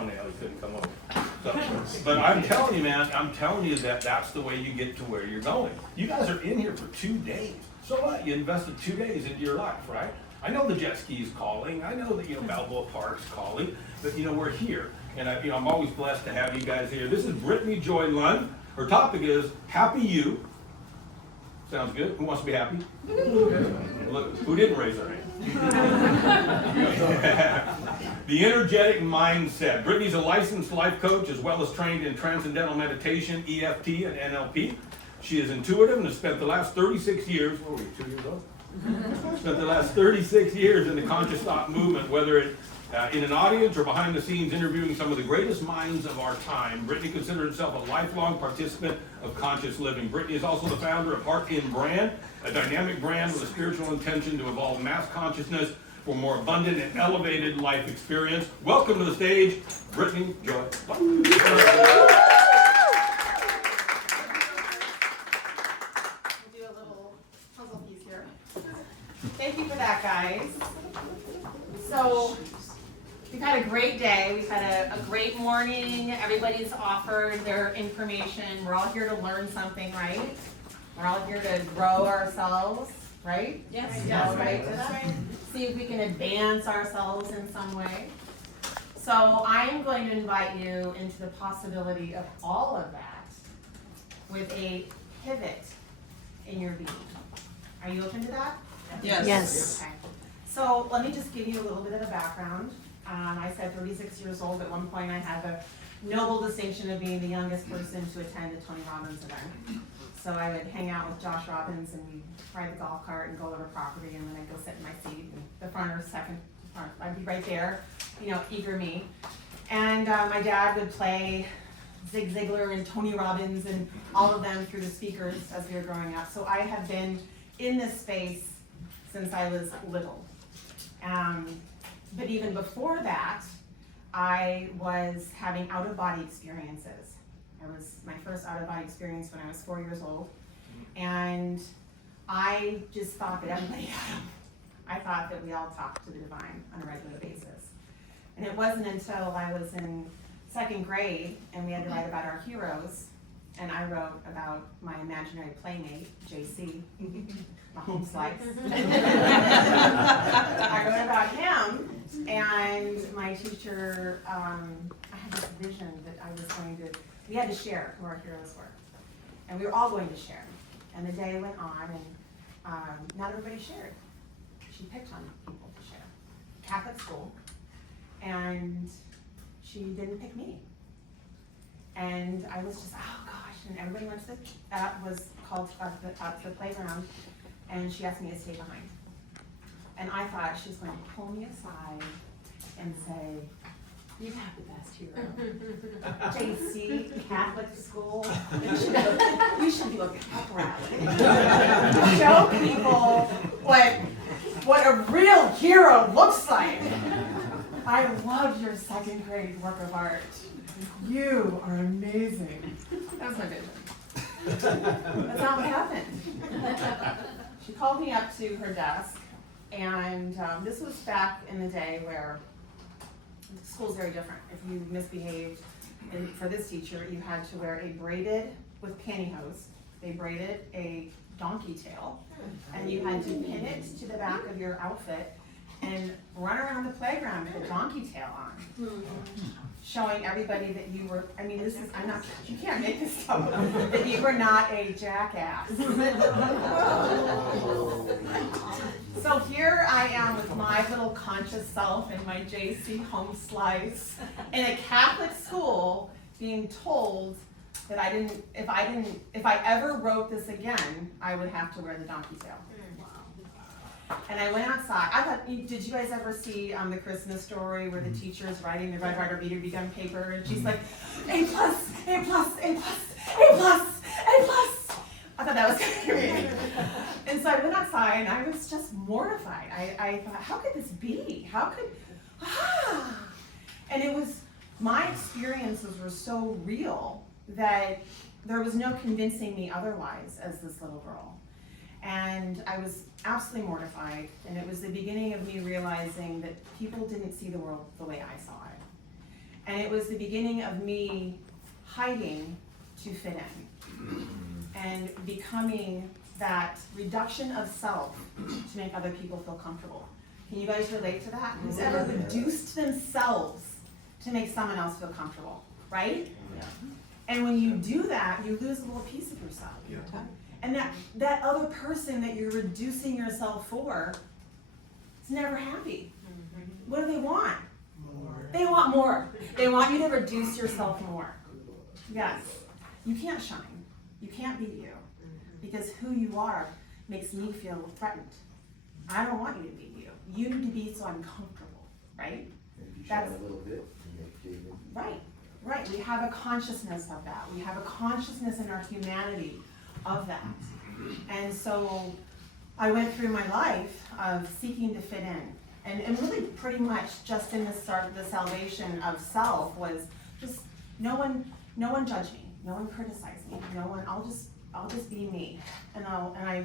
toenail, he couldn't come over. So, but I'm telling you, man, I'm telling you that that's the way you get to where you're going. You guys are in here for 2 days. So what? You invested 2 days into your life, right? I know the jet ski is calling. I know that, Balboa Park's calling. But, we're here. And, I'm always blessed to have you guys here. This is Brittany Joy Lund. Her topic is Happy You. Sounds good. Who wants to be happy? Look, who didn't raise their hand? The energetic mindset. Brittany's a licensed life coach as well as trained in transcendental meditation, EFT, and NLP. She is intuitive and has spent the last 36 years, what were you, 2 years old? Spent the last 36 years in the conscious thought movement, whether it's in an audience or behind the scenes interviewing some of the greatest minds of our time. Brittany considers herself a lifelong participant of conscious living. Brittany is also the founder of Heart In Brand, a dynamic brand with a spiritual intention to evolve mass consciousness for more abundant and elevated life experience. Welcome to the stage, Brittany Joy Lund. Do a little puzzle piece here. Thank you for that, guys. So, we've had a great day. We've had a great morning. Everybody's offered their information. We're all here to learn something, right? We're all here to grow ourselves, right? Yes. Yes. Right. That's right. See if we can advance ourselves in some way. So I'm going to invite you into the possibility of all of that with a pivot in your being. Are you open to that? Yes. Yes. Okay. So let me just give you a little bit of a background. I said 36 years old. At one point I had the noble distinction of being the youngest person to attend a Tony Robbins event. So I would hang out with Josh Robbins and we'd ride the golf cart and go over property, and then I'd go sit in my seat in the front or second front. I'd be right there, eager me. And my dad would play Zig Ziglar and Tony Robbins and all of them through the speakers as we were growing up. So I have been in this space since I was little. But even before that, I was having out-of-body experiences. My first out-of-body experience when I was 4 years old. And I just thought that everybody had them. I thought that we all talked to the divine on a regular basis. And it wasn't until I was in 2nd grade and we had to write about our heroes, and I wrote about my imaginary playmate, JC, my home slice. I wrote about him, and my teacher, I had this vision that we had to share who our heroes were. And we were all going to share. And the day went on, and not everybody shared. She picked on people to share. Catholic school, and she didn't pick me. And I was just, oh gosh, and everybody went to that was called the playground, and she asked me to stay behind. And I thought she was going to pull me aside and say, you have the best hero. JC, Catholic school, you should do a pep rally. Show people what a real hero looks like. I loved your 2nd grade work of art. You are amazing. That was my vision. That's not what happened. She called me up to her desk, and this was back in the day where school's very different. If you misbehaved, and for this teacher, you had to wear a braided, with pantyhose, they braided a donkey tail, and you had to pin it to the back of your outfit and run around the playground with a donkey tail on, showing everybody that you were, you can't make this up, that you were not a jackass. So here I am with my little conscious self and my JC home slice in a Catholic school being told that if I ever wrote this again, I would have to wear the donkey tail. And I went outside. I thought, did you guys ever see the Christmas Story where the teacher is writing the Red Ryder Beater on paper, and she's like, A+, A+, A+, A+, A+. I thought that was great. And so I went outside and I was just mortified. I thought, how could this be? And it was, my experiences were so real that there was no convincing me otherwise as this little girl. And I was absolutely mortified, and it was the beginning of me realizing that people didn't see the world the way I saw it. And it was the beginning of me hiding to fit in and becoming that reduction of self to make other people feel comfortable. Can you guys relate to that? Who's ever reduced themselves to make someone else feel comfortable, right? Yeah. And when you do that, you lose a little piece of yourself. Yeah. And that other person that you're reducing yourself for is never happy. What do they want? They want more. They want you to reduce yourself more. Yes. You can't shine. You can't be you. Because who you are makes me feel threatened. I don't want you to be you. You need to be so I'm comfortable, right? If you shine a little bit, Right, right. We have a consciousness of that. We have a consciousness in our humanity of that. And so I went through my life of seeking to fit in. And really pretty much just in the salvation of self was just no one judge me, no one criticize me, no one, I'll just be me. And I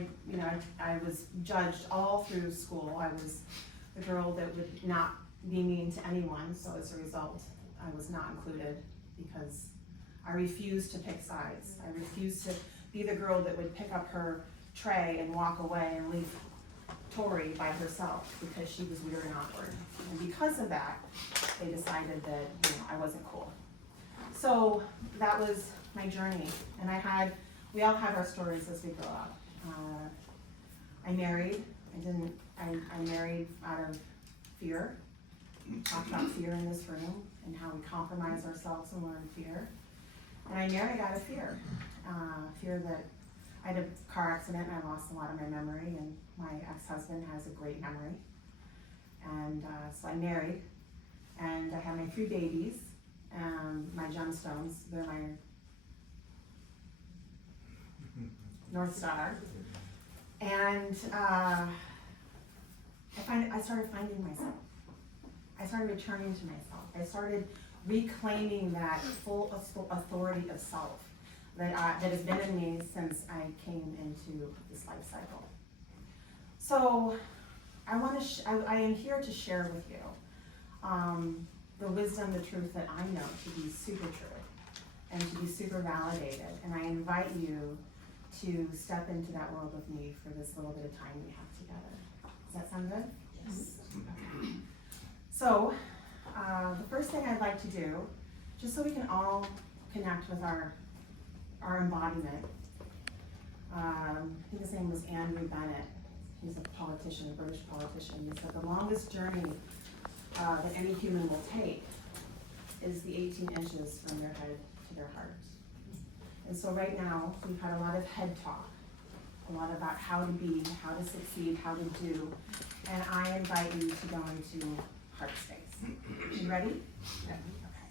was judged all through school. I was the girl that would not be mean to anyone, so as a result, I was not included because I refused to pick sides. I refused to be the girl that would pick up her tray and walk away and leave Tori by herself because she was weird and awkward. And because of that, they decided that I wasn't cool. So that was my journey. And we all have our stories as we grow up. I married. I married out of fear. We talked about fear in this room and how we compromise ourselves when we're in fear. And I married out of fear. Fear that I had a car accident and I lost a lot of my memory, and my ex-husband has a great memory. And so I married, and I had my 3 babies, my gemstones. They're my North Star. And I started finding myself. I started returning to myself. I started reclaiming that full authority of self that has been in me since I came into this life cycle. So I am here to share with you the wisdom, the truth that I know to be super true and to be super validated. And I invite you to step into that world with me for this little bit of time we have together. Does that sound good? Yes. Okay. So the first thing I'd like to do, just so we can all connect with our embodiment, I think his name was Andrew Bennett. He's a politician, a British politician. He said the longest journey that any human will take is the 18 inches from their head to their heart. And so right now, we've had a lot of head talk, a lot about how to be, how to succeed, how to do, and I invite you to go into heart space. You ready? Yeah. Okay.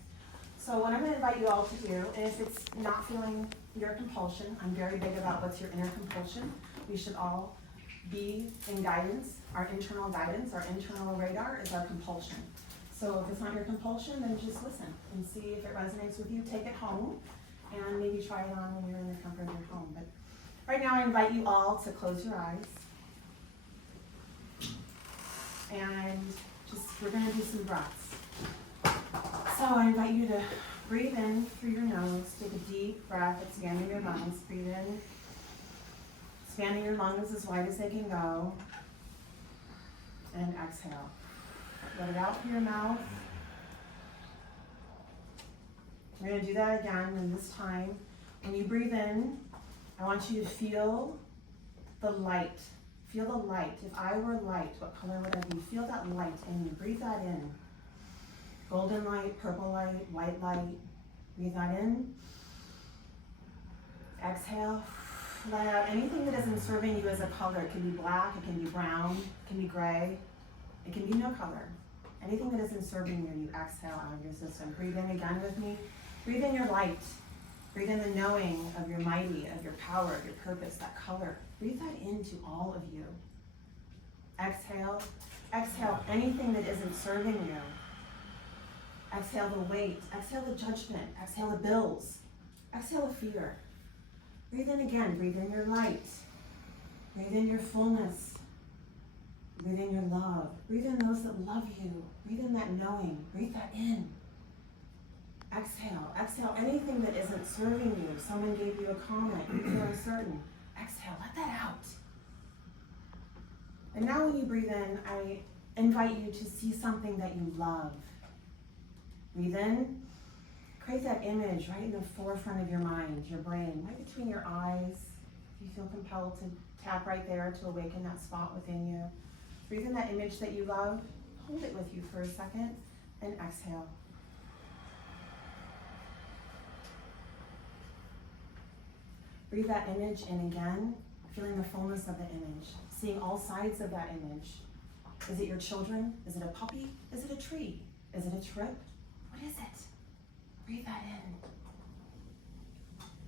So what I'm going to invite you all to do, and if it's not feeling your compulsion, I'm very big about what's your inner compulsion. We should all be in guidance. Our internal guidance, our internal radar is our compulsion. So if it's not your compulsion, then just listen and see if it resonates with you. Take it home and maybe try it on when you're in the comfort of your home. But right now I invite you all to close your eyes. And we're going to do some breaths. So I invite you to breathe in through your nose. Take a deep breath, expanding your lungs. Breathe in, expanding your lungs as wide as they can go. And exhale. Let it out through your mouth. We're going to do that again, and this time, when you breathe in, I want you to feel the light. Feel the light. If I were light, what color would I be? Feel that light in you. Breathe that in. Golden light, purple light, white light. Breathe that in. Exhale. Let out anything that isn't serving you as a color. It can be black, it can be brown, it can be gray. It can be no color. Anything that isn't serving you, you exhale out of your system. Breathe in again with me. Breathe in your light. Breathe in the knowing of your mighty, of your power, of your purpose, that color. Breathe that into all of you. Exhale. Exhale anything that isn't serving you. Exhale the weight. Exhale the judgment. Exhale the bills. Exhale the fear. Breathe in again. Breathe in your light. Breathe in your fullness. Breathe in your love. Breathe in those that love you. Breathe in that knowing. Breathe that in. exhale. Exhale anything that isn't serving you. Someone gave you a comment, you feel uncertain. Exhale, let that out. And now when you breathe in, I invite you to see something that you love. Breathe in. Create that image right in the forefront of your mind, your brain, right between your eyes. If you feel compelled to tap right there to awaken that spot within you. Breathe in that image that you love. Hold it with you for a second and exhale. Breathe that image in again, feeling the fullness of the image, seeing all sides of that image. Is it your children? Is it a puppy? Is it a tree? Is it a trip? What is it? Breathe that in.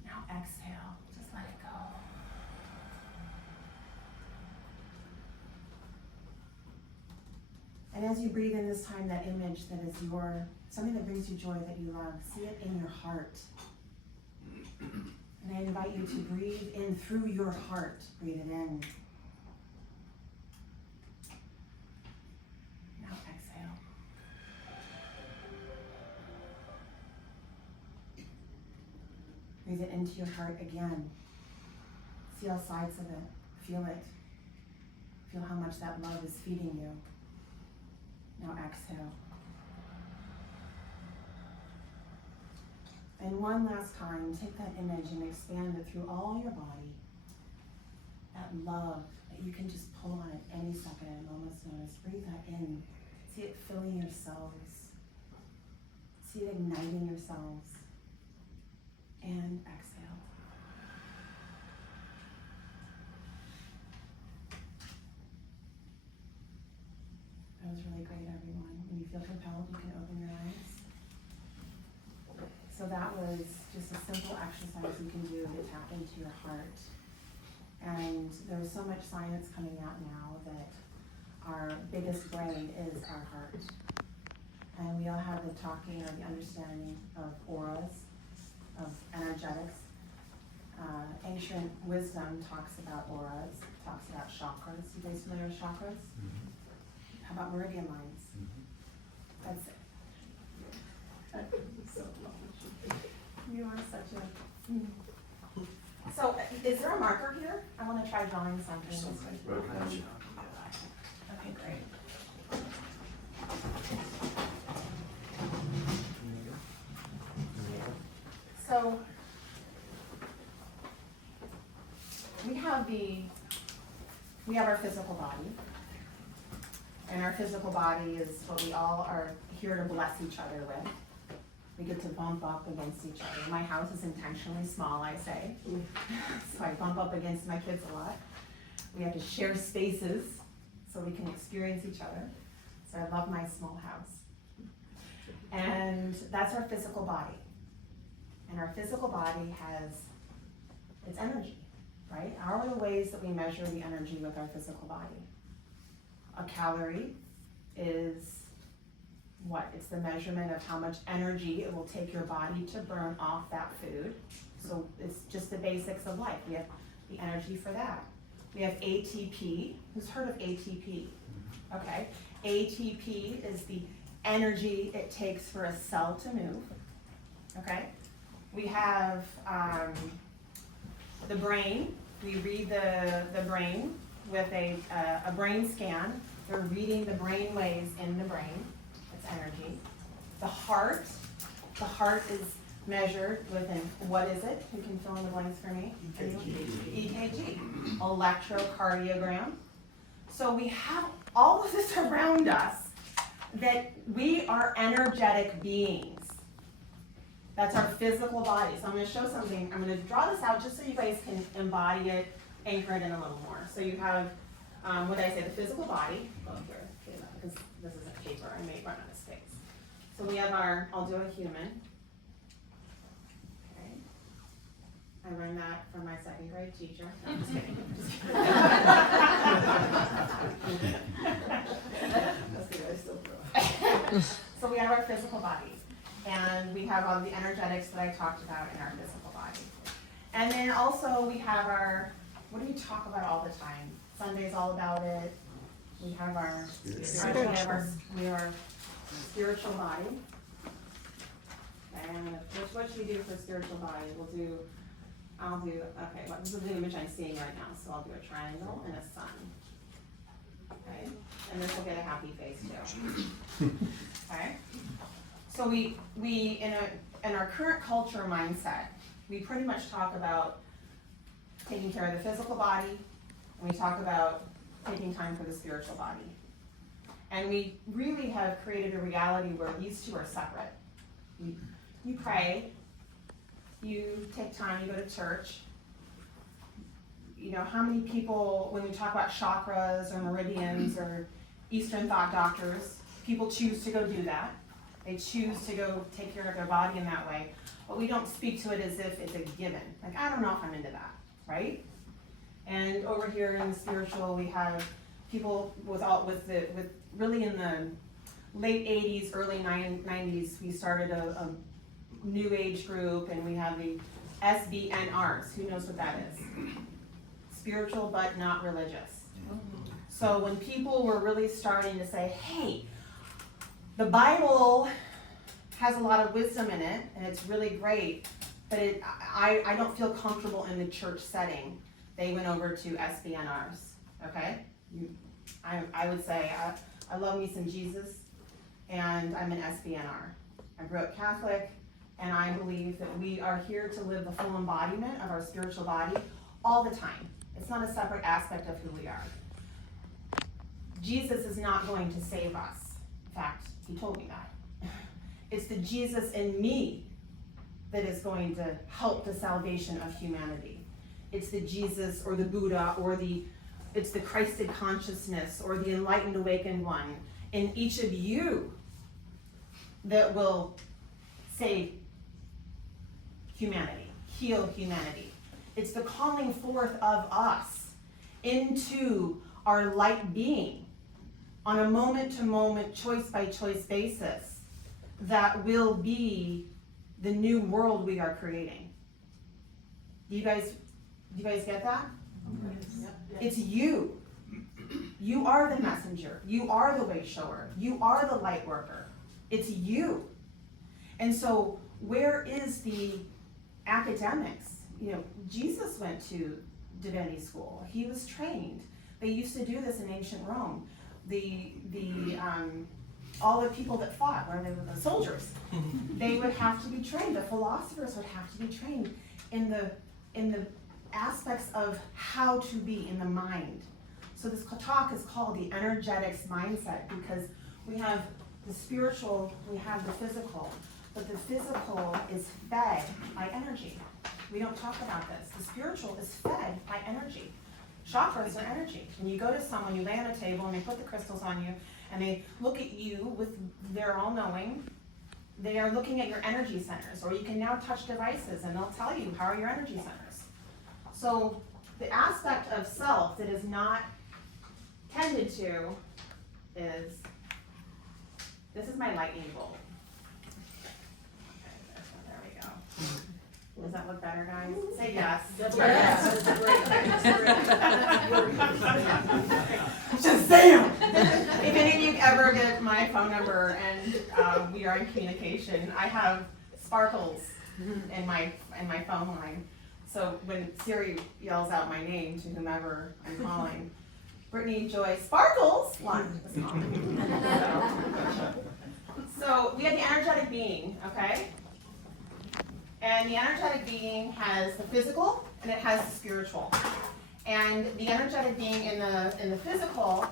Now exhale, just let it go. And as you breathe in this time, that image that is something that brings you joy that you love, see it in your heart. And I invite you to breathe in through your heart. Breathe it in. Now exhale. Breathe it into your heart again. See all sides of it. Feel it. Feel how much that love is feeding you. Now exhale. And one last time, take that image and expand it through all your body. That love that you can just pull on at any second at a moment's notice. Breathe that in. See it filling your cells. See it igniting your cells. And exhale. That was really great, everyone. When you feel compelled, you can open your eyes. So that was just a simple exercise you can do to tap into your heart. And there's so much science coming out now that our biggest brain is our heart. And we all have the talking or the understanding of auras, of energetics. Ancient wisdom talks about auras, talks about chakras. You guys familiar with chakras? Mm-hmm. How about meridian lines? Mm-hmm. That's it. So you are such a... So, is there a marker here? I want to try drawing something. Okay, great. So, we have our physical body. And our physical body is what we all are here to bless each other with. We get to bump up against each other. My house is intentionally small, I say. So I bump up against my kids a lot. We have to share spaces so we can experience each other. So I love my small house. And that's our physical body. And our physical body has its energy, right? How are the ways that we measure the energy with our physical body? A calorie is what? It's the measurement of how much energy it will take your body to burn off that food. So it's just the basics of life. We have the energy for that. We have ATP. Who's heard of ATP? Okay. ATP is the energy it takes for a cell to move. Okay. We have the brain. We read the brain with a brain scan. They're reading the brain waves in the brain. It's energy. The heart is measured within, what is it? Who can fill in the blanks for me? EKG. Electrocardiogram. So we have all of this around us that we are energetic beings. That's our physical body. So I'm going to show something. I'm going to draw this out just so you guys can embody it, anchor it in a little more. So you have, what did I say, the physical body. Well, here, because this isn't paper, I may run out of space. So we have I'll do a human. Okay. I learned that from my second grade teacher. No, I'm just kidding. So we have our physical body. And we have all the energetics that I talked about in our physical body. And then also we have what do we talk about all the time? Sunday's all about it. We have our spiritual body. Okay, I'm going should we do for spiritual body? I'll do, okay, well, this is the image I'm seeing right now, so I'll do a triangle and a sun. Okay, and this will get a happy face too. Okay, so we in our current culture mindset, we pretty much talk about taking care of the physical body, and we talk about taking time for the spiritual body. And we really have created a reality where these two are separate. You pray, you take time, you go to church. You know, how many people, when we talk about chakras or meridians or Eastern thought doctors, people choose to go do that. They choose to go take care of their body in that way. But we don't speak to it as if it's a given. Like, I don't know if I'm into that, right? And over here in the spiritual, we have people with really in the late 80s, early 90s, we started a new age group, and we have the SBNRs. Who knows what that is? Spiritual but not religious. So when people were really starting to say, hey, the Bible has a lot of wisdom in it, and it's really great, but I don't feel comfortable in the church setting, they went over to SBNRs, okay? I would say, I love me some Jesus, and I'm an SBNR. I grew up Catholic, and I believe that we are here to live the full embodiment of our spiritual body all the time. It's not a separate aspect of who we are. Jesus is not going to save us. In fact, he told me that. It's the Jesus in me that is going to help the salvation of humanity. It's the Jesus or the Buddha or it's the Christed consciousness or the enlightened awakened one in each of you that will save humanity, heal humanity. It's the calling forth of us into our light being on a moment-to-moment, choice-by-choice basis that will be the new world we are creating. Do you guys get that? Yes. It's you. You are the messenger. You are the way shower. You are the light worker. It's you. And so where is the academics? You know, Jesus went to divinity school. He was trained. They used to do this in ancient Rome. All the people that fought, where they were the soldiers, they would have to be trained. The philosophers would have to be trained in the aspects of how to be in the mind. So this talk is called the energetics mindset because we have the spiritual, we have the physical, but the physical is fed by energy. We don't talk about this. The spiritual is fed by energy. Chakras are energy. When you go to someone, you lay on a table and they put the crystals on you and they look at you with their all-knowing. They are looking at your energy centers, or you can now touch devices and they'll tell you how are your energy centers. So the aspect of self that is not tended to is, this is my lightning bolt. Okay, there we go. Does that look better, guys? Say yes. Yes. Shazam! If any of you ever get my phone number and we are in communication, I have sparkles in my phone line. So when Siri yells out my name to whomever I'm calling, Brittany Joy Sparkles Lund is calling. So we have the energetic being, okay? And the energetic being has the physical and it has the spiritual. And the energetic being in the physical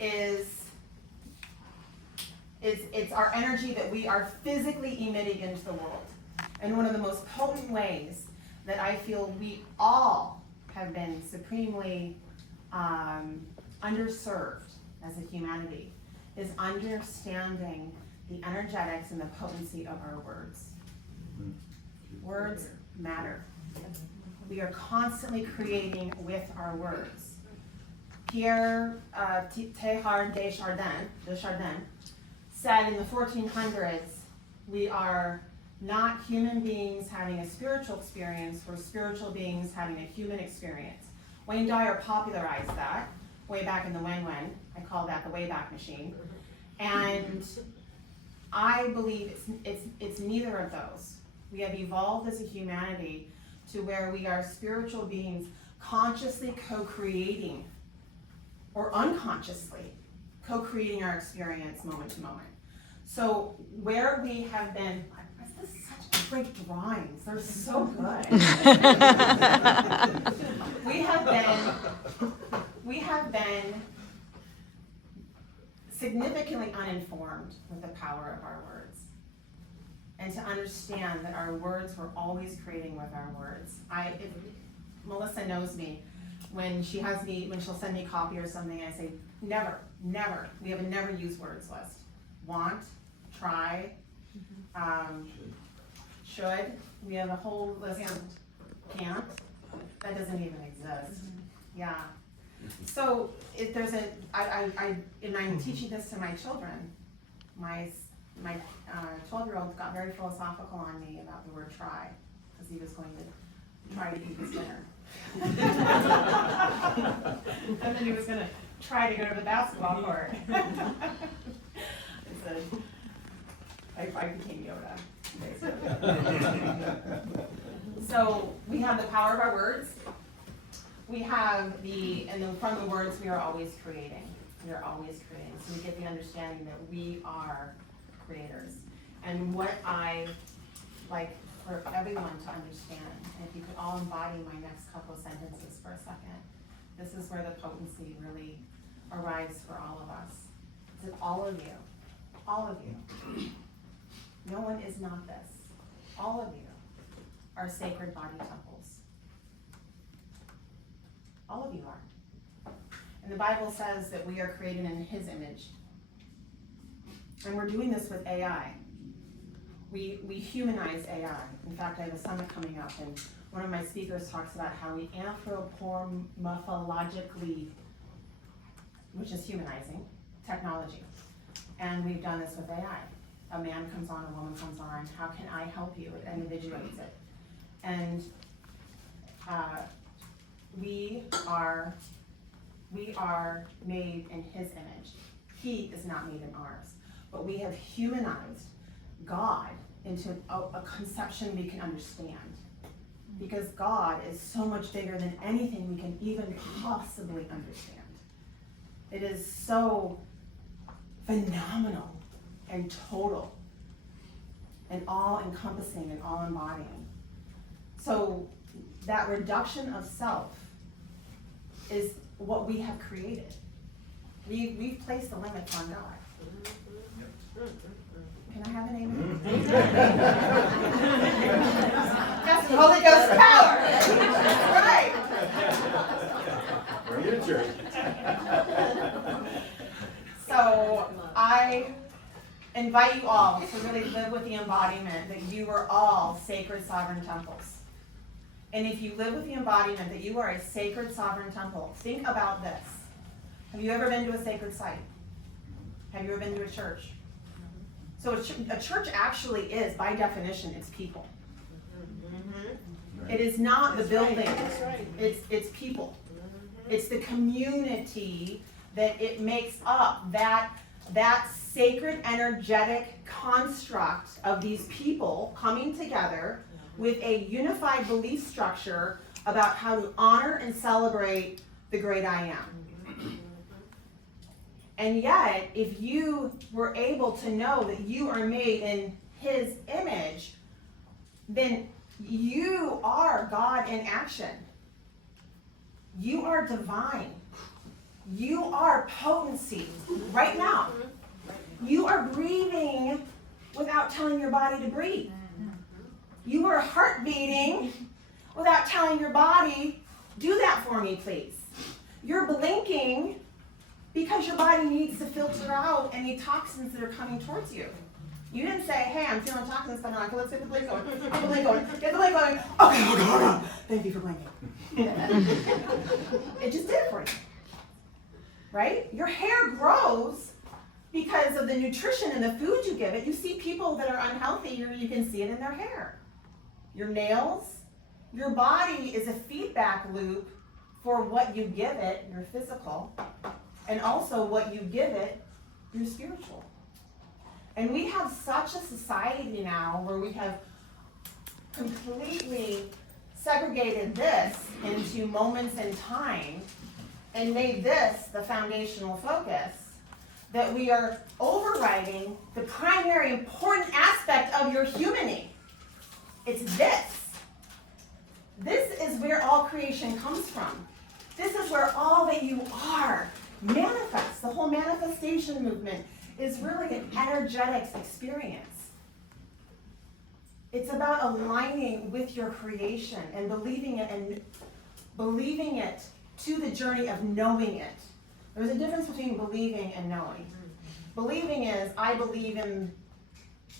is it's our energy that we are physically emitting into the world. And one of the most potent ways that I feel we all have been supremely underserved as a humanity is understanding the energetics and the potency of our words. Words matter. We are constantly creating with our words. Pierre Teilhard de Chardin said in the 1400s, we are not human beings having a spiritual experience, we're spiritual beings having a human experience. Wayne Dyer popularized that way back in the When. I call that the Wayback Machine. And I believe it's neither of those. We have evolved as a humanity to where we are spiritual beings consciously co-creating or unconsciously co-creating our experience moment to moment. So where we have been, this is such great drawings, they're so good. we have been significantly uninformed with the power of our words. And to understand that our words, we're always creating with our words. If Melissa knows me, when she'll send me a copy or something, I say, never, we have a never use words list. Want, try, should, we have a whole list of can't, that doesn't even exist. Yeah. So if there's and I'm teaching this to my children, my 12-year-old got very philosophical on me about the word try, because he was going to try to eat his dinner. And then he was going to try to go to the basketball court. I became Yoda, basically. So we have the power of our words. We have from the words we are always creating. We are always creating. So we get the understanding that we are creators. And what I like for everyone to understand, and if you could all embody my next couple of sentences for a second, this is where the potency really arrives for all of us. It's that all of you, no one is not this. All of you are sacred body temples. All of you are. And the Bible says that we are created in His image. And we're doing this with AI. We humanize AI. In fact, I have a summit coming up, and one of my speakers talks about how we anthropomorphologically, which is humanizing, technology. And we've done this with AI. A man comes on, a woman comes on, how can I help you? It individuates it. And we are made in His image. He is not made in ours. But we have humanized God into a conception we can understand. Because God is so much bigger than anything we can even possibly understand. It is so phenomenal and total and all-encompassing and all-embodying. So that reduction of self is what we have created. We've placed the limits on God. Can I have an amen? That's the Holy Ghost power. Right. Bring it to church. So I invite you all to really live with the embodiment that you are all sacred sovereign temples. And if you live with the embodiment that you are a sacred sovereign temple, think about this. Have you ever been to a sacred site? Have you ever been to a church? So a church actually is, by definition, it's people. It is not the building. It's people. It's the community that it makes up, that sacred energetic construct of these people coming together with a unified belief structure about how to honor and celebrate the great I am. And yet, if you were able to know that you are made in His image, then you are God in action. You are divine. You are potency right now. You are breathing without telling your body to breathe. You are heart beating without telling your body, do that for me, please. You're blinking because your body needs to filter out any toxins that are coming towards you. You didn't say, hey, I'm feeling toxins coming on. Let's get the blink going. Get the blink going. Get the blink going. Okay, hold on. Thank you for blinking. It just did it for you. Right? Your hair grows because of the nutrition and the food you give it. You see people that are unhealthy, you can see it in their hair. Your nails, your body is a feedback loop for what you give it, your physical, and also what you give it, your spiritual. And we have such a society now where we have completely segregated this into moments in time and made this the foundational focus, that we are overriding the primary important aspect of your humaning. It's this. This is where all creation comes from. This is where all that you are manifests. The whole manifestation movement is really an energetics experience. It's about aligning with your creation and believing it to the journey of knowing it. There's a difference between believing and knowing. Believing is, I believe in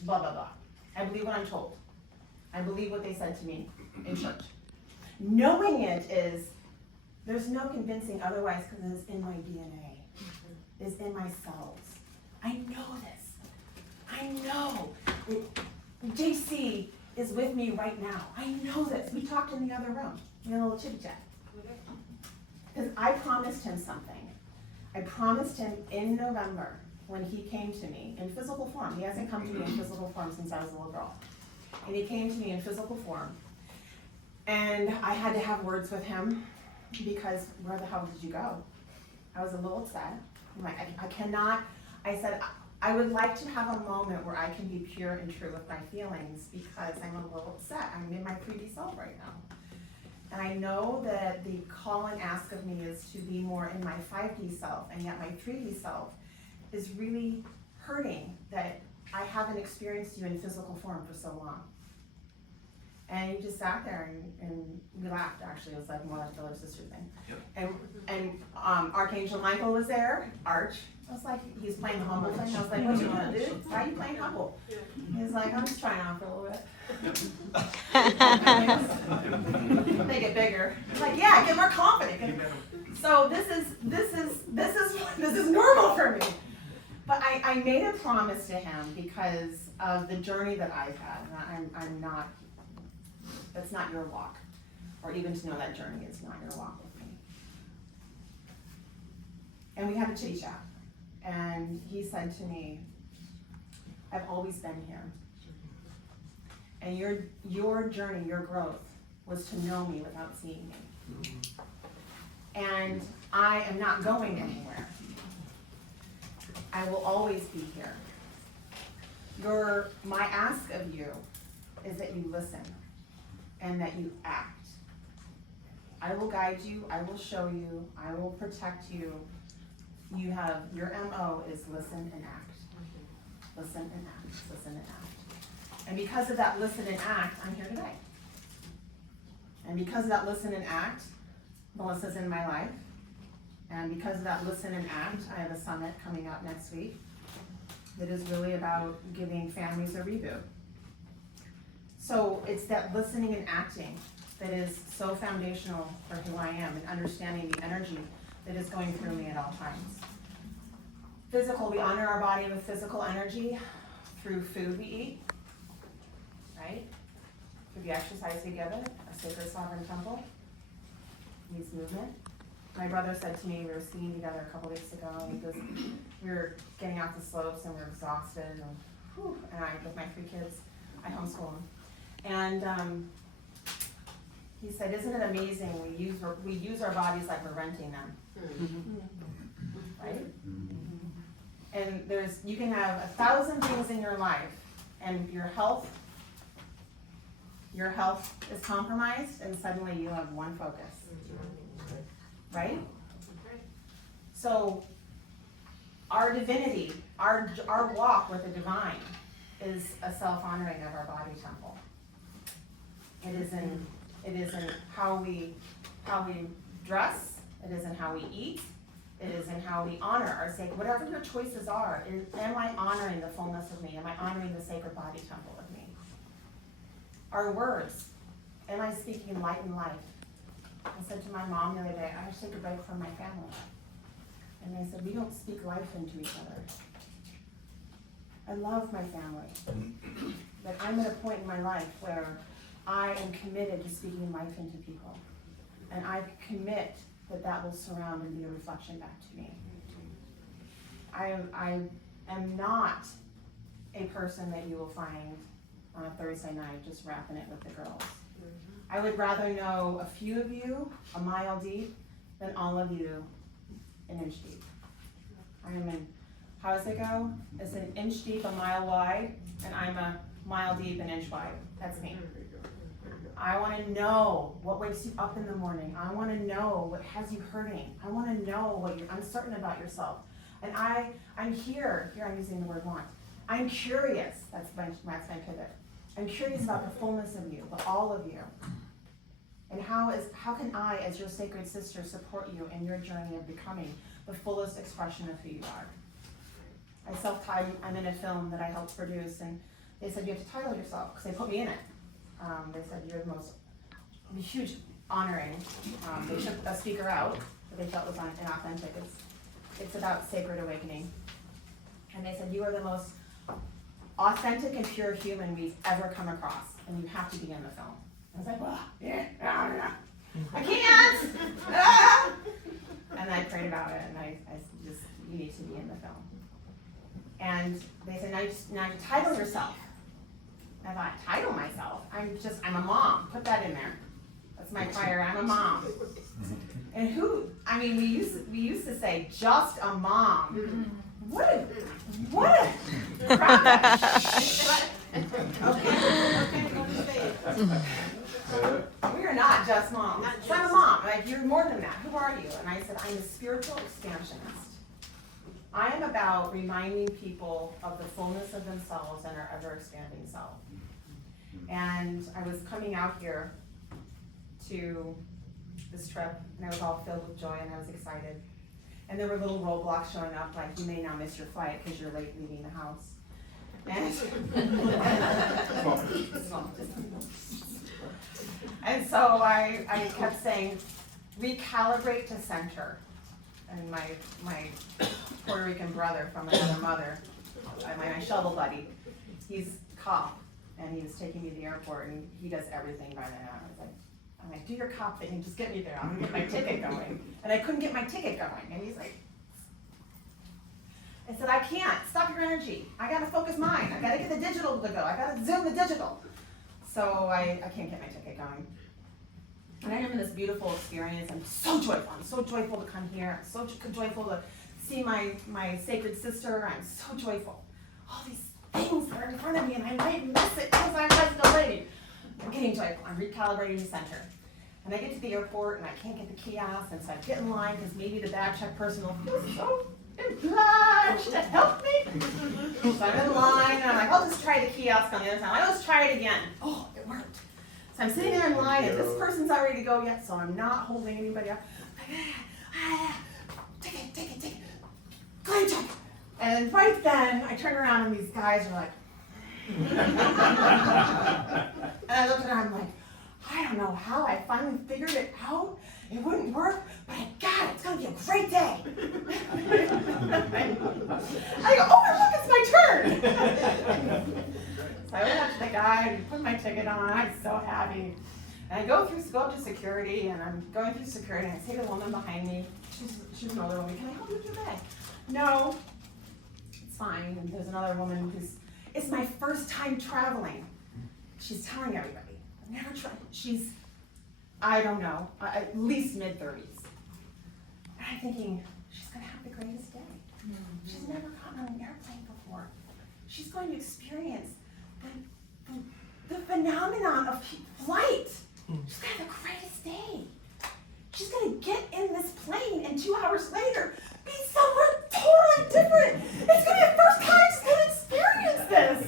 blah, blah, blah. I believe what I'm told. I believe what they said to me in church. Knowing it is, there's no convincing otherwise because it's in my DNA. It's in my cells. I know this. I know. JC is with me right now. I know this. We talked in the other room. We had a little chit chat. Because I promised him something. I promised him in November when he came to me in physical form. He hasn't come to me in physical form since I was a little girl. And he came to me in physical form. And I had to have words with him because where the hell did you go? I was a little upset. I'm like, I cannot. I said, I would like to have a moment where I can be pure and true with my feelings because I'm a little upset. I'm in my 3D self right now. And I know that the call and ask of me is to be more in my 5D self, and yet my 3D self is really hurting that I haven't experienced you in physical form for so long. And he just sat there and we laughed, actually. It was like more like a brother sister thing. Yep. And Archangel Michael was there, Arch. I was like, he was playing the humble thing. I was like, what do you want to do? Why are you playing humble? He was like, I'm just trying out for a little bit. Make it bigger. He's like, yeah, get more confident. So this is normal for me. But I made a promise to him because of the journey that I've had. And I'm not, that's not your walk. Or even to know that journey is not your walk with me. And we had a chitty chat. And he said to me, I've always been here. And your journey, your growth, was to know me without seeing me. And I am not going anywhere. I will always be here. My ask of you is that you listen and that you act. I will guide you, I will show you, I will protect you. You have, your MO is listen and act. Listen and act, listen and act. And because of that listen and act, I'm here today. And because of that listen and act, Melissa's in my life. And because of that listen and act, I have a summit coming up next week that is really about giving families a reboot. So it's that listening and acting that is so foundational for who I am and understanding the energy that is going through me at all times. Physical, we honor our body with physical energy through food we eat, right? Through the exercise we give it, a sacred sovereign temple, needs movement. My brother said to me, we were skiing together a couple weeks ago, and he goes, we were getting off the slopes and we were exhausted, and I, with my 3 kids, I homeschool them. And he said, isn't it amazing we use our bodies like we're renting them, right? And you can have 1,000 things in your life, and your health is compromised, and suddenly you have one focus. Right? So our divinity, our walk with the divine is a self-honoring of our body temple. It is in how we dress, it is in how we eat, it is in how we honor our sacred, whatever your choices are, am I honoring the fullness of me? Am I honoring the sacred body temple of me? Our words, am I speaking light and life? I said to my mom the other day, I should take a break from my family. And they said, we don't speak life into each other. I love my family. But I'm at a point in my life where I am committed to speaking life into people. And I commit that will surround and be a reflection back to me. I am not a person that you will find on a Thursday night, just wrapping it with the girls. I would rather know a few of you a mile deep than all of you an inch deep. I am in, how does it go? It's an inch deep, a mile wide, and I'm a mile deep, an inch wide. That's me. I want to know what wakes you up in the morning. I want to know what has you hurting. I want to know what you're uncertain about yourself. And I'm here I'm using the word want. I'm curious, that's my pivot. I'm curious about the fullness of you, the all of you. And how can I, as your sacred sister, support you in your journey of becoming the fullest expression of who you are? I'm in a film that I helped produce, and they said you have to title yourself, because they put me in it. They said you're the most huge honoring. They took a speaker out that they felt was inauthentic. It's about sacred awakening. And they said you are the most authentic and pure human we've ever come across, and you have to be in the film. I was like, well, I can't! Ah! And I prayed about it, and I just, you need to be in the film. And they said, now you title yourself. I thought, title myself? I'm a mom. Put that in there. That's my prayer. I'm a mom. And we used to say, just a mom. What a crap. Okay, go to stage. We are not just moms. I'm a mom. Like, you're more than that. Who are you? And I said, I'm a spiritual expansionist. I am about reminding people of the fullness of themselves and our ever-expanding self. And I was coming out here to this trip, and I was all filled with joy, and I was excited. And there were little roadblocks showing up, like, you may now miss your flight because you're late leaving the house. And so I kept saying, recalibrate to center. And my Puerto Rican brother from another mother, my shovel buddy, he's a cop, and he was taking me to the airport, and he does everything by the hour. I'm like, do your cop thing, just get me there, I'm gonna get my ticket going. And I couldn't get my ticket going, and he's like, I said, I can't, stop your energy. I gotta focus mine, I gotta get the digital to go, I gotta zoom the digital. So I can't get my ticket going. And I am in this beautiful experience. I'm so joyful. I'm so joyful to come here. I'm so joyful to see my sacred sister. I'm so joyful. All these things that are in front of me, and I might miss it because I'm just delayed. I'm getting joyful. I'm recalibrating the center. And I get to the airport, and I can't get the kiosk, and so I get in line because maybe the bag check person will feel so obliged to help me. So I'm in line, and I'm like, I'll just try the kiosk on the other side. I'll just try it again. Oh, it worked. So I'm sitting there in line, and this person's not ready to go yet, so I'm not holding anybody up. Ticket. Go ahead, check. And right then, I turn around, and these guys are like, and I looked at her, I'm like, I don't know how, I finally figured it out. It wouldn't work, but I got it. It's gonna be a great day. I go, oh, look, it's my turn. So I went up to the guy and put my ticket on. I'm so happy. And I go up to security, and I'm going through security, and I see the woman behind me. She's an older woman. Can I help you with your bag? No, it's fine. And there's another woman it's my first time traveling. She's telling everybody, I've never tried. She's, I don't know, at least mid-30s. And I'm thinking, she's gonna have the greatest day. She's never gotten on an airplane before. She's going to experience the phenomenon of flight. She's gonna have the greatest day. She's gonna get in this plane, and 2 hours later be somewhere totally different. It's gonna be the first time she's gonna experience this.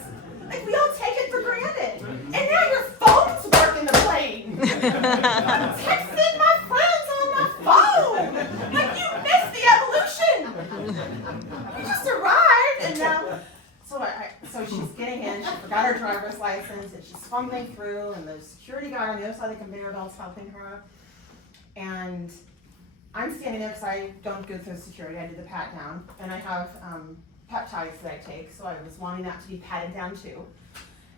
Like, we all take it for granted. And now your phone's working the plane. I'm texting my friends on my phone. Like, you missed the evolution. You just arrived, and now. So she's getting in, she forgot her driver's license, and she's fumbling through, and the security guy on the other side of the conveyor belt's helping her. And I'm standing there because I don't go through security, I did the pat down, and I have peptides that I take, so I was wanting that to be patted down too,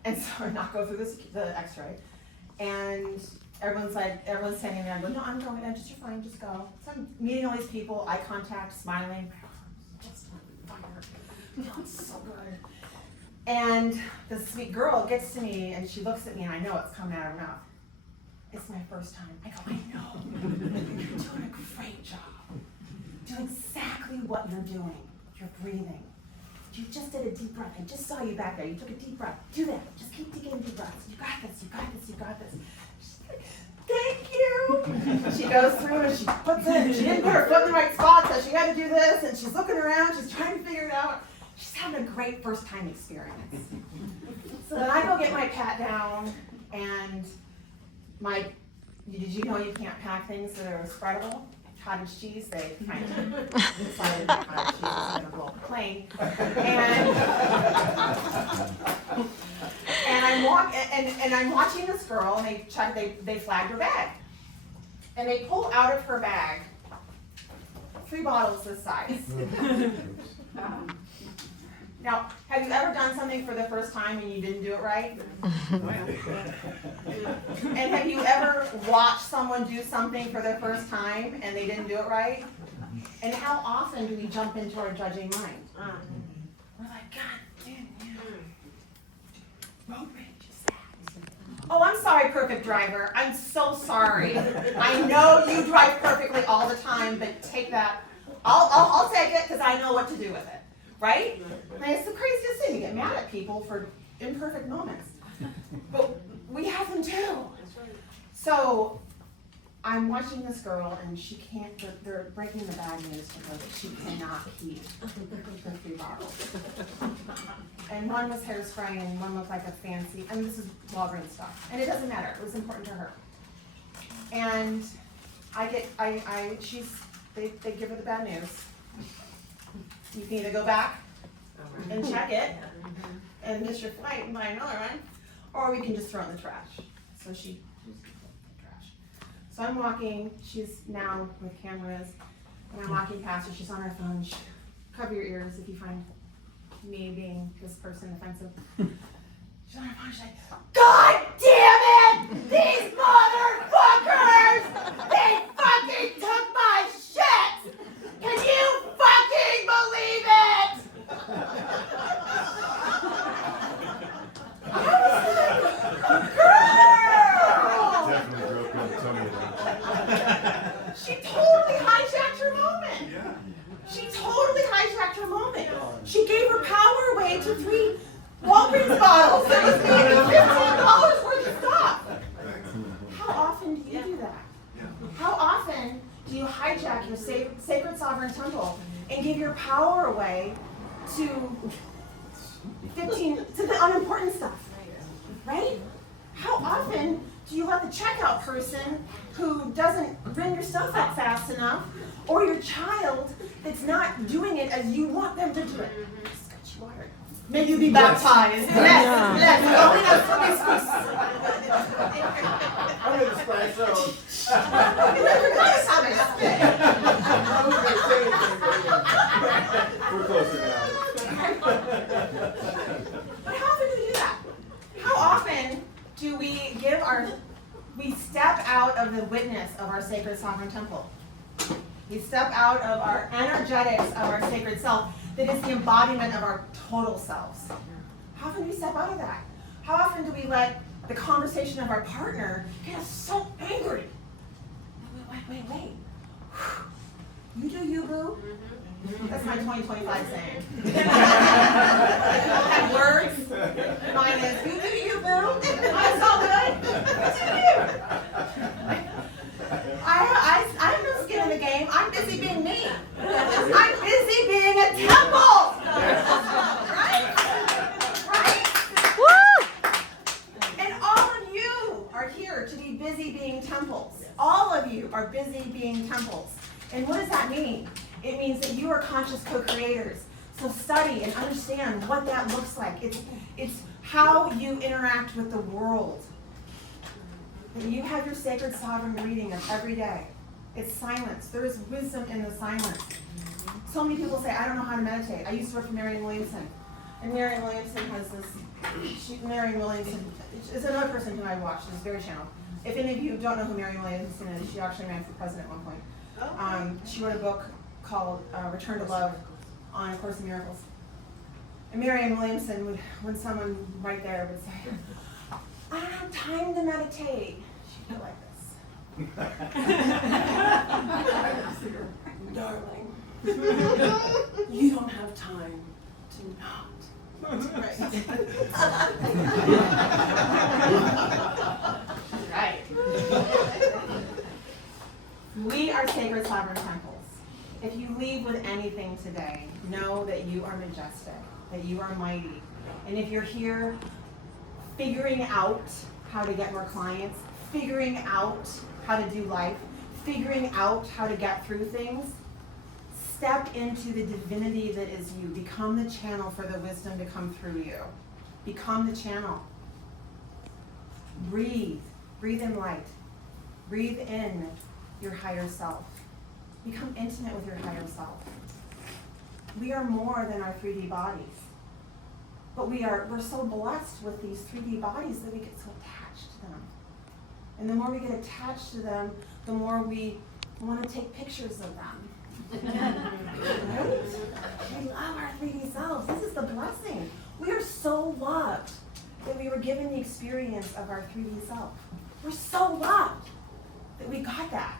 and so not go through the x-ray. And everyone's standing there, I'm going, no, I'm going, you're fine, just go. So I'm meeting all these people, eye contact, smiling, just on fire, feeling so good. And the sweet girl gets to me and she looks at me and I know it's coming out of her mouth. It's my first time. I go, I know. You're doing a great job. Do exactly what you're doing. You're breathing. You just did a deep breath. I just saw you back there. You took a deep breath. Do that. Just keep taking deep breaths. You got this. You got this. You got this. She's like, thank you. She goes through and she puts in. She didn't put her foot in the right spot, so she had to do this. And she's looking around. She's trying to figure it out. She's having a great first time experience. So then I go get my pat down and did you know you can't pack things that are spreadable? Cottage cheese, they kind of decided that cottage cheese is going to blow up the plane. And I'm watching this girl, and they flagged her bag. And they pull out of her bag 3 bottles this size. Now, have you ever done something for the first time and you didn't do it right? And have you ever watched someone do something for the first time and they didn't do it right? And how often do we jump into our judging mind? We're like, God damn you. Road rage is that. Oh, I'm sorry, perfect driver. I'm so sorry. I know you drive perfectly all the time, but take that. I'll take it because I know what to do with it. Right? And it's the craziest thing. You get mad at people for imperfect moments. But we have them too. So I'm watching this girl and she can't, they're breaking the bad news to her that she cannot keep her 3 bottles. And one was hairspray and one looked like a fancy, I mean this is Walgreens stuff. And it doesn't matter, it was important to her. And they give her the bad news. You can either go back and check it and miss your flight and buy another one, or we can just throw it in the trash. So she threw it in the trash. So I'm walking, she's now with cameras, and I'm walking past her, she's on her phone. Cover your ears if you find me being this person offensive. She's on her phone, she's like, God damn it! These motherfuckers! They fucking took my shit! Can you fucking believe it? I was like, girl! Definitely broke up Tony. She totally hijacked her moment. Yeah. She totally hijacked her moment. She gave her power away to 3 Walgreens bottles that was maybe $15 worth of stuff. How often do you do that? How often do you hijack your sacred sovereign temple and give your power away to the unimportant stuff? Right? How often do you let the checkout person who doesn't bring your stuff up fast enough, or your child that's not doing it as you want them to do it? Scotchy water. May you be baptized. Yes. Oh, we know I'm going to splash those. We're closer now. But how often do we do that? How often do we step out of the witness of our sacred sovereign temple? We step out of our energetics of our sacred self that is the embodiment of our total selves. How often do we step out of that? How often do we let the conversation of our partner get us so angry? Wait. You do you, boo. That's my 2025 saying. Have words. Mine is, you do you, boo. That's all good. You do you. I'm no skin in the game. I'm busy being me. I'm busy being a temple. Right? Woo! And all of you are here to be busy being temples. All of you are busy being temples. And what does that mean? It means that you are conscious co-creators. So study and understand what that looks like. It's how you interact with the world. And you have your sacred sovereign reading of every day. It's silence. There is wisdom in the silence. So many people say, I don't know how to meditate. I used to work for Marianne Williamson. And Marianne Williamson has this, Marianne Williamson is another person who I watch, this very channel. If any of you don't know who Marianne Williamson is, she actually ran for president at one point. She wrote a book called Return to Love on A Course in Miracles. And Marianne Williamson would, when someone right there would say, I don't have time to meditate, she'd go like this. Darling, you don't have time to not. Right. We are sacred sovereign temples. If you leave with anything today, know that you are majestic, that you are mighty. And if you're here figuring out how to get more clients, figuring out how to do life, figuring out how to get through things, step into the divinity that is you. Become the channel for the wisdom to come through you. Become the channel. Breathe. Breathe in light. Breathe in your higher self. Become intimate with your higher self. We are more than our 3D bodies. But we're so blessed with these 3D bodies that we get so attached to them. And the more we get attached to them, the more we want to take pictures of them. Right? We love our 3D selves. This is the blessing. We are so loved that we were given the experience of our 3D self. We're so loved that we got that.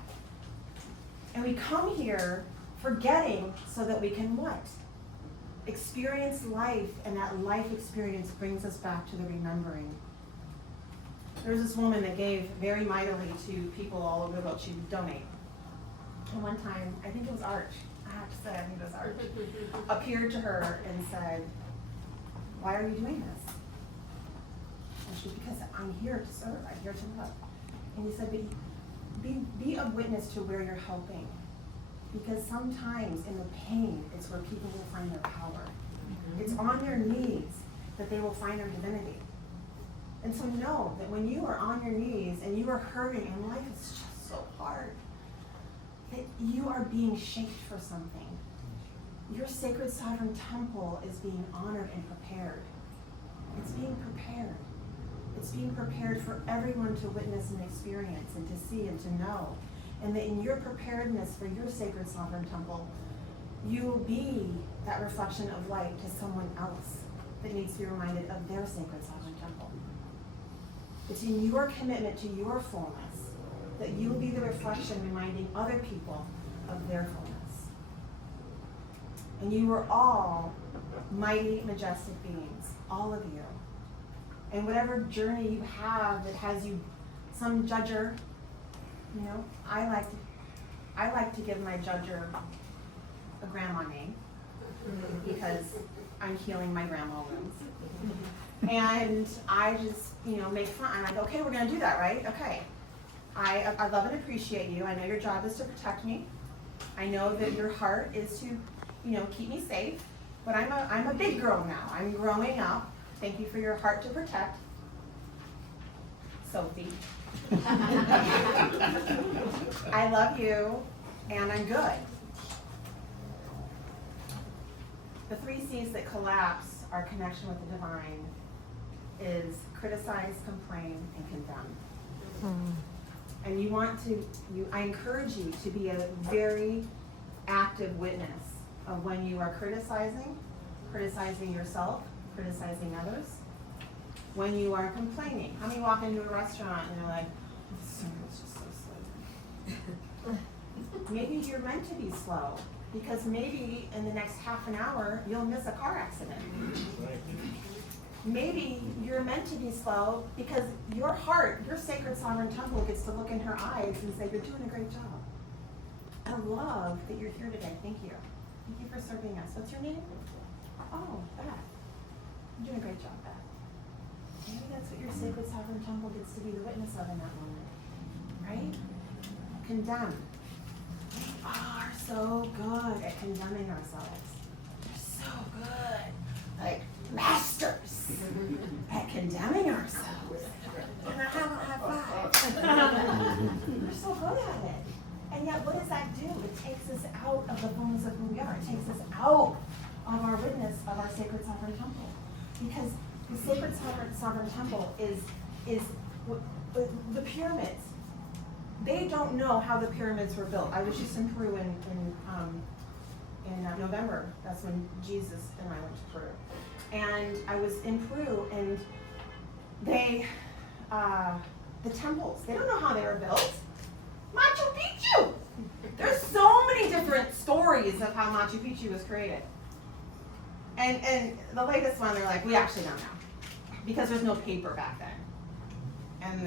And we come here forgetting so that we can what? Experience life, and that life experience brings us back to the remembering. There was this woman that gave very mightily to people all over the world. She would donate. And one time, I think it was Arch, I have to say, I think it was Arch, appeared to her and said, why are you doing this? And she said, because I'm here to serve, I'm here to love. And he said, be a witness to where you're helping. Because sometimes in the pain, it's where people will find their power. It's on their knees that they will find their divinity. And so know that when you are on your knees and you are hurting and life is just so hard, that you are being shaped for something. Your sacred sovereign temple is being honored and prepared. It's being prepared. It's being prepared for everyone to witness and experience and to see and to know. And that in your preparedness for your sacred sovereign temple, you will be that reflection of light to someone else that needs to be reminded of their sacred sovereign temple. It's in your commitment to your fullness that you will be the reflection reminding other people of their fullness. And you are all mighty, majestic beings, all of you. And whatever journey you have that has you some judger, you know, I like to give my judger a grandma name because I'm healing my grandma wounds. And I just, make fun. I'm like, okay, we're gonna do that, right? Okay. I love and appreciate you. I know your job is to protect me. I know that your heart is to, keep me safe. But I'm a big girl now. I'm growing up. Thank you for your heart to protect. Sophie. I love you, and I'm good. The 3 C's that collapse our connection with the divine is criticize, complain, and condemn. And I encourage you to be a very active witness of when you are criticizing yourself, criticizing others, when you are complaining. How many walk into a restaurant and they're like, the service is just so slow. Maybe you're meant to be slow, because maybe in the next half an hour, you'll miss a car accident. Maybe you're meant to be slow because your heart, your sacred sovereign temple gets to look in her eyes and say, you're doing a great job. I love that you're here today. Thank you. Thank you for serving us. What's your name? Oh, Beth. You're doing a great job, Beth. Maybe that's what your sacred sovereign temple gets to be the witness of in that moment. Right? Condemn. We are so good at condemning ourselves. We're so good. Like masters at condemning ourselves. Can I have a high five? We're so good at it. And yet, what does that do? It takes us out of the fullness of who we are. It takes us out of our witness of our sacred sovereign temple. Because the sacred sovereign temple is the pyramids. They don't know how the pyramids were built. I was just in Peru in November. That's when Jesus and I went to Peru. and I was in Peru, and they, the temples, they don't know how they were built. Machu Picchu! There's so many different stories of how Machu Picchu was created. And the latest one, they're like, we actually don't know. Because there's no paper back then. And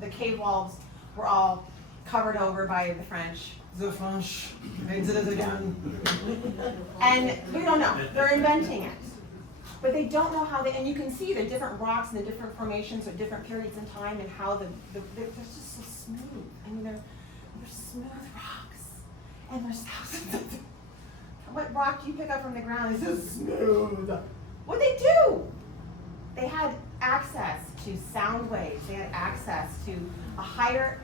the cave walls were all covered over by the French. The French, they did it again. And we don't know, they're inventing it. But they don't know how and you can see the different rocks and the different formations of different periods in time and how they're just so smooth. I mean, they're smooth rocks. And there's thousands of them. What rock do you pick up from the ground is so smooth? What they do? They had access to sound waves. They had access to a higher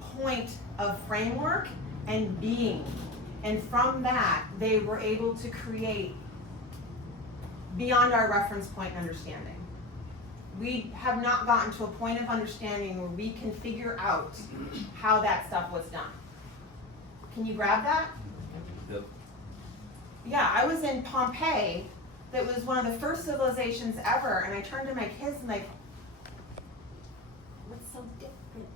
point of framework and being. And from that, they were able to create beyond our reference point understanding. We have not gotten to a point of understanding where we can figure out how that stuff was done. Can you grab that? Yep. Yeah, I was in Pompeii. That was one of the first civilizations ever, and I turned to my kids and like, what's so different?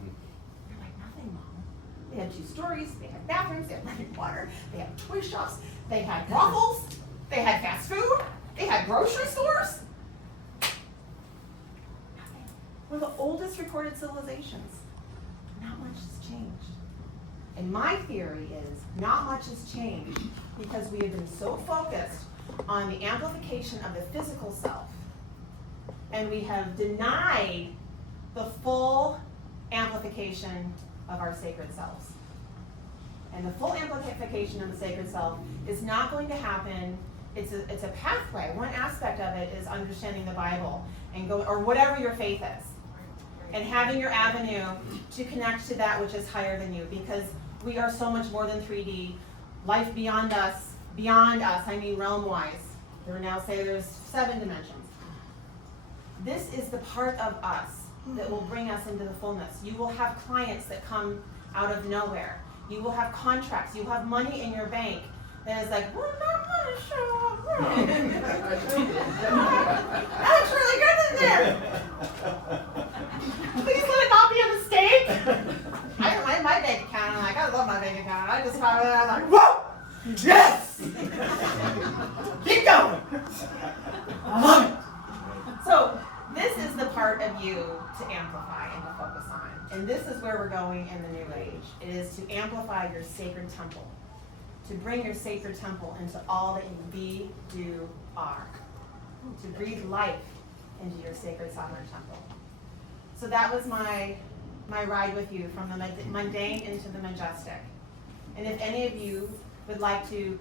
They're like, nothing, Mom. They had 2 stories, they had bathrooms, they had running water, they had toy shops, they had brothels, they had fast food, they had grocery stores. Nothing. One of the oldest recorded civilizations. Not much has changed. And my theory is not much has changed because we have been so focused on the amplification of the physical self, and we have denied the full amplification of our sacred selves. And the full amplification of the sacred self is not going to happen. It's a pathway. One aspect of it is understanding the Bible and or whatever your faith is, and having your avenue to connect to that which is higher than you, because we are so much more than 3D. Life beyond us, I mean realm-wise. They now say there's 7 dimensions. This is the part of us that will bring us into the fullness. You will have clients that come out of nowhere. You will have contracts. You will have money in your bank that is like, well, not money show up. That looks really good in there. Please let it not be a mistake. My bank account, I'm like, I love my bank account. I just found it, I'm like, whoa! Yes! Keep going! I love it! So, this is the part of you to amplify and to focus on. And this is where we're going in the new age. It is to amplify your sacred temple. To bring your sacred temple into all that you be, do, are. To breathe life into your sacred sovereign temple. So that was my ride with you from the mundane into the majestic. And if any of you would like to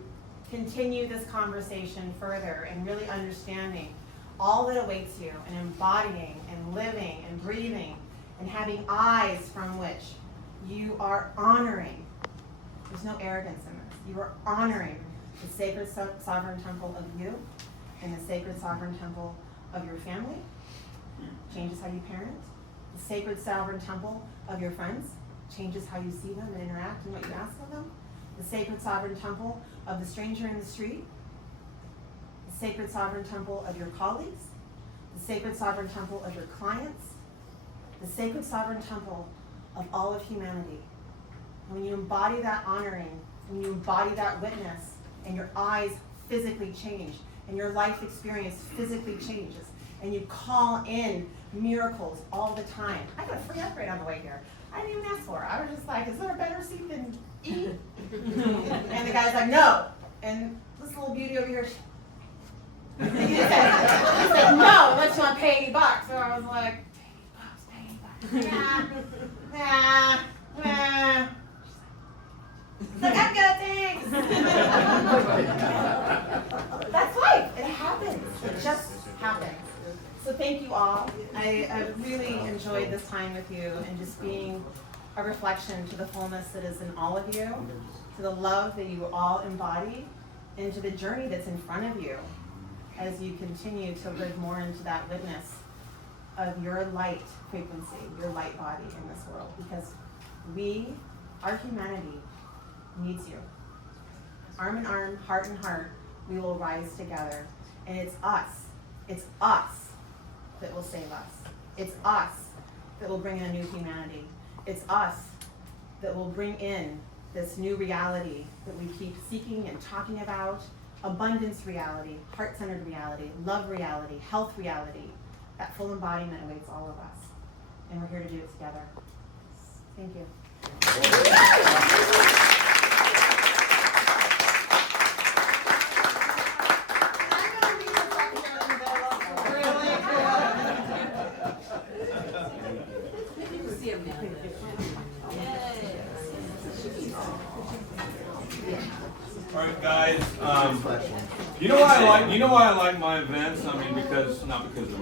continue this conversation further and really understanding all that awaits you and embodying and living and breathing and having eyes from which you are honoring, there's no arrogance in this, you are honoring the sacred sovereign temple of you and the sacred sovereign temple of your family, changes how you parent. The sacred sovereign temple of your friends changes how you see them and interact and what you ask of them. The sacred sovereign temple of the stranger in the street. The sacred sovereign temple of your colleagues. The sacred sovereign temple of your clients. The sacred sovereign temple of all of humanity. And when you embody that honoring, when you embody that witness, and your eyes physically change, and your life experience physically changes, and you call in miracles all the time. I got a free upgrade on the way here. I didn't even ask for it. I was just like, is there a better seat than E? And the guy's like, no. And this little beauty over here, he said, no, unless you want to pay $80. So I was like, pay $80. Nah. Like, I'm good, thanks. That's life. It happens. It just happens. So thank you all. I really enjoyed this time with you and just being a reflection to the fullness that is in all of you, to the love that you all embody, and to the journey that's in front of you as you continue to live more into that witness of your light frequency, your light body in this world. Because our humanity needs you. Arm in arm, heart in heart, we will rise together. And it's us that will save us. It's us that will bring in a new humanity. It's us that will bring in this new reality that we keep seeking and talking about. Abundance reality, heart-centered reality, love reality, health reality. That full embodiment awaits all of us. And we're here to do it together. Thank you. All right, guys. You know why I like my events? I mean, not because they're